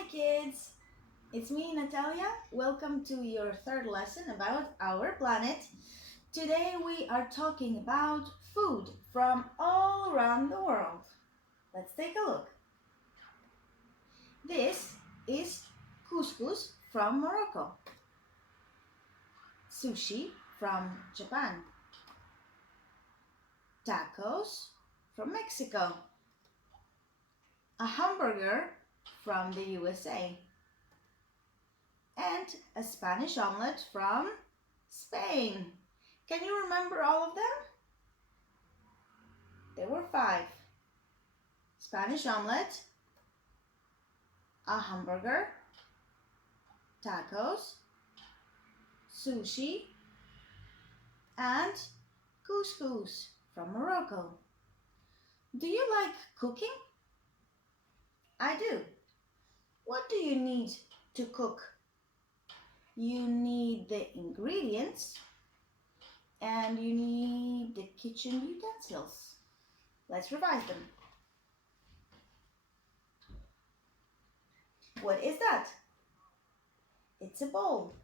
Hi kids, it's me Natalia. Welcome to your third lesson about our planet. Today we are talking about food from all around the world. Let's take a look. This is couscous from Morocco, sushi from Japan, tacos from Mexico, a hamburger from the USA, and a Spanish omelette from Spain. Can you remember all of them? There were 5. Spanish omelette, a hamburger, tacos, sushi, and couscous from Morocco. Do you like cooking? I do. What do you need to cook? You need the ingredients and you need the kitchen utensils. Let's revise them. What is that? It's a bowl.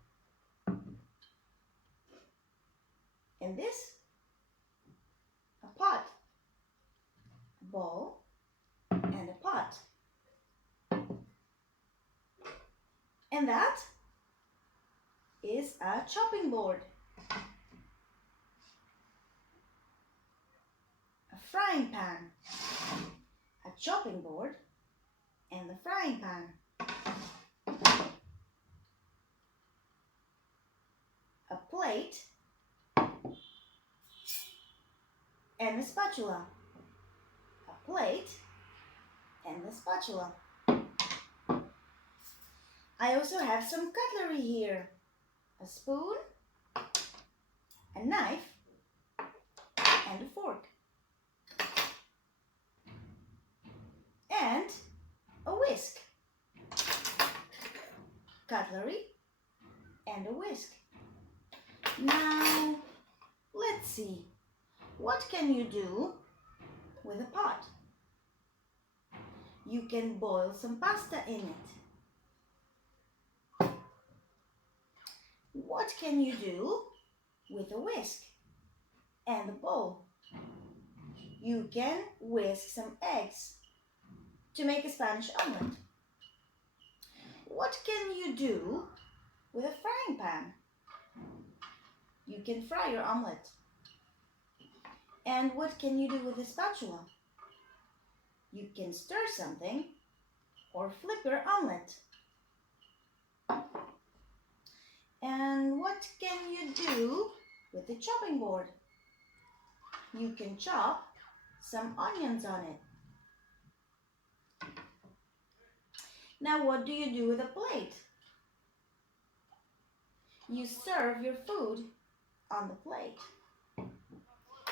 And this? A pot. A bowl and a pot. And that is a chopping board, a frying pan, a chopping board, and the frying pan, a plate, and a spatula, a plate, and a spatula. I also have some cutlery here. A spoon, a knife, and a fork. And a whisk. Cutlery and a whisk. Now, let's see. What can you do with a pot? You can boil some pasta in it. What can you do with a whisk and a bowl? You can whisk some eggs to make a Spanish omelette. What can you do with a frying pan? You can fry your omelette. And what can you do with a spatula? You can stir something or flip your omelette. And what can you do with the chopping board? You can chop some onions on it. Now what do you do with a plate? You serve your food on the plate.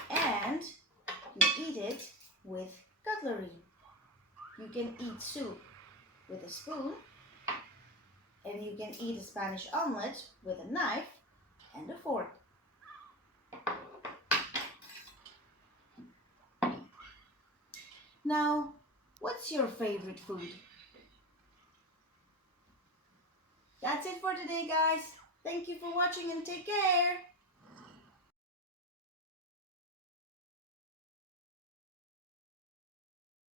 And you eat it with cutlery. You can eat soup with a spoon. And you can eat a Spanish omelette with a knife and a fork. Now, what's your favorite food? That's it for today, guys. Thank you for watching and take care.